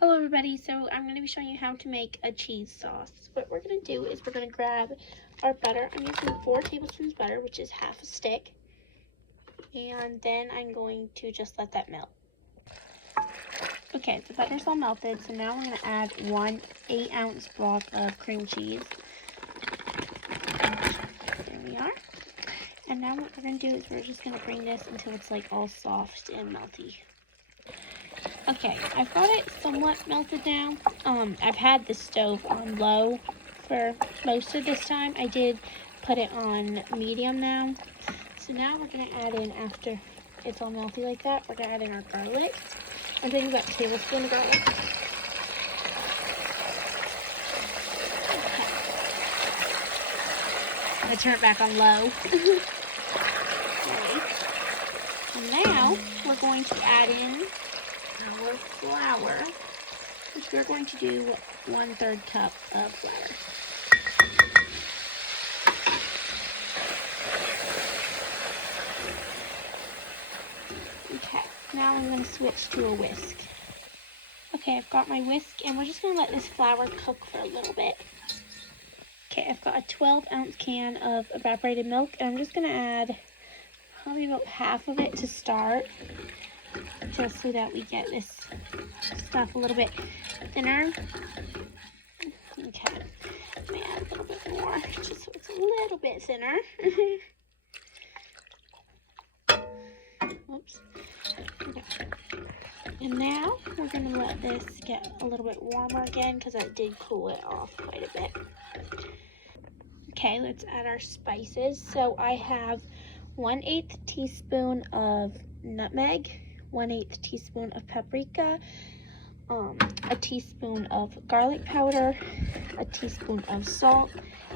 Hello everybody, so I'm going to be showing you how to make a cheese sauce. What we're going to do is we're going to grab our butter. I'm using 4 tablespoons butter, which is half a stick. And then I'm going to just let that melt. Okay, the butter's all melted, so now I'm going to add 1 8-ounce block of cream cheese. There we are. And now what we're going to do is we're just going to bring this until it's like all soft and melty. Okay, I've got it somewhat melted now. I've had the stove on low for most of this time. I did put it on medium now. So now we're gonna add in, after it's all melty like that, we're gonna add in our garlic. I'm thinking about a tablespoon of garlic. Okay. I'm gonna turn it back on low. Okay. And now we're going to add in our flour, which we're going to do 1/3 cup of flour. Okay, now I'm going to switch to a whisk. Okay, I've got my whisk, and we're just going to let this flour cook for a little bit. Okay, I've got a 12-ounce can of evaporated milk, and I'm just going to add probably about half of it to start, just so that we get this stuff a little bit thinner. Okay, let me add a little bit more, just so it's a little bit thinner. Oops. Okay. And now we're going to let this get a little bit warmer again, because I did cool it off quite a bit. Okay, let's add our spices. So I have 1/8 teaspoon of nutmeg, 1/8 teaspoon of paprika, a teaspoon of garlic powder, a teaspoon of salt,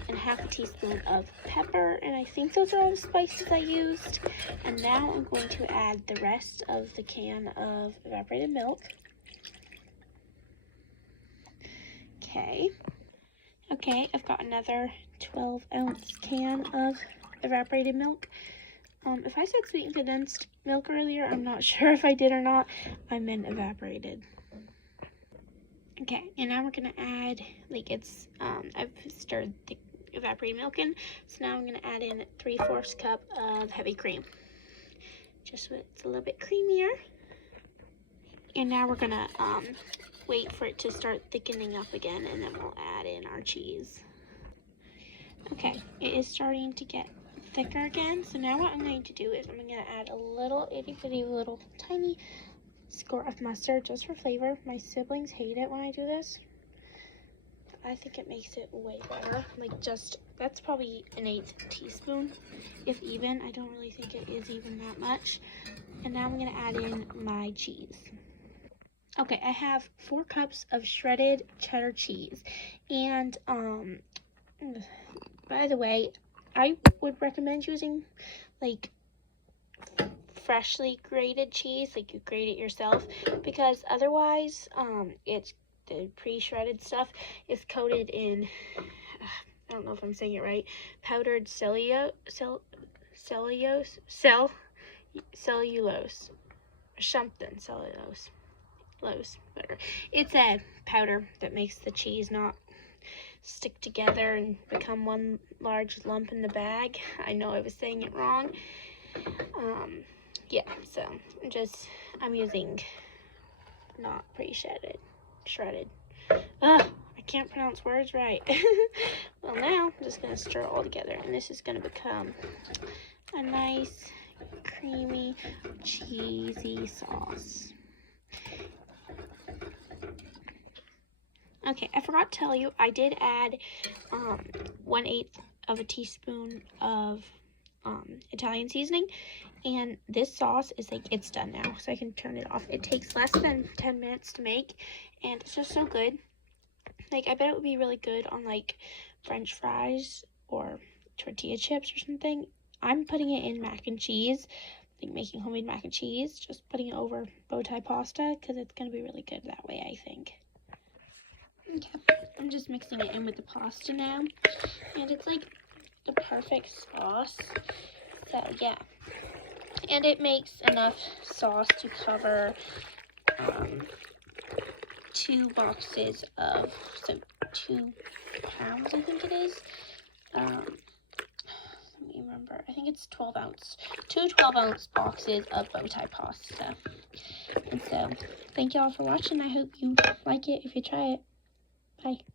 and half a teaspoon of pepper. And I think those are all the spices I used. And now I'm going to add the rest of the can of evaporated milk. Okay, I've got another 12-ounce can of evaporated milk. If I said sweetened condensed milk earlier, I'm not sure if I did or not. I meant evaporated. Okay, and now we're gonna add, I've stirred the evaporated milk in, so now I'm gonna add in 3/4 cup of heavy cream, just so it's a little bit creamier. And now we're gonna wait for it to start thickening up again, and then we'll add in our cheese. Okay, it is starting to get thicker again, so now what I'm going to do is I'm gonna add a little itty-bitty little tiny squirt of mustard just for flavor. My siblings hate it when I do this. I think it makes it way better. That's probably 1/8 teaspoon, if even. I don't really think it is even that much. And now I'm gonna add in my cheese. Okay, I have 4 cups of shredded cheddar cheese. And by the way, I would recommend using like freshly grated cheese, like you grate it yourself, because otherwise it's the pre-shredded stuff is coated in I don't know if I'm saying it right, powdered cellulose, whatever. It's a powder that makes the cheese not stick together and become one large lump in the bag. I know I was saying it wrong. Yeah, so I'm using not pre-shredded. Ugh, I can't pronounce words right. Well, now I'm just gonna stir it all together, and this is gonna become a nice, creamy, cheesy sauce. Okay, I forgot to tell you, I did add 1/8 of a teaspoon of Italian seasoning, and this sauce is like, it's done now, so I can turn it off. It takes less than 10 minutes to make, and it's just so good. Like, I bet it would be really good on like French fries or tortilla chips or something. I'm putting it in mac and cheese, like making homemade mac and cheese, just putting it over bow tie pasta, because it's gonna be really good that way, I think. Okay, I'm just mixing it in with the pasta now, and it's like the perfect sauce. So yeah, and it makes enough sauce to cover 2 boxes of, so 2 pounds, I think it is. Let me remember. I think it's 12 ounce. 2 12-ounce boxes of bow tie pasta. And so, thank you all for watching. I hope you like it if you try it. Bye.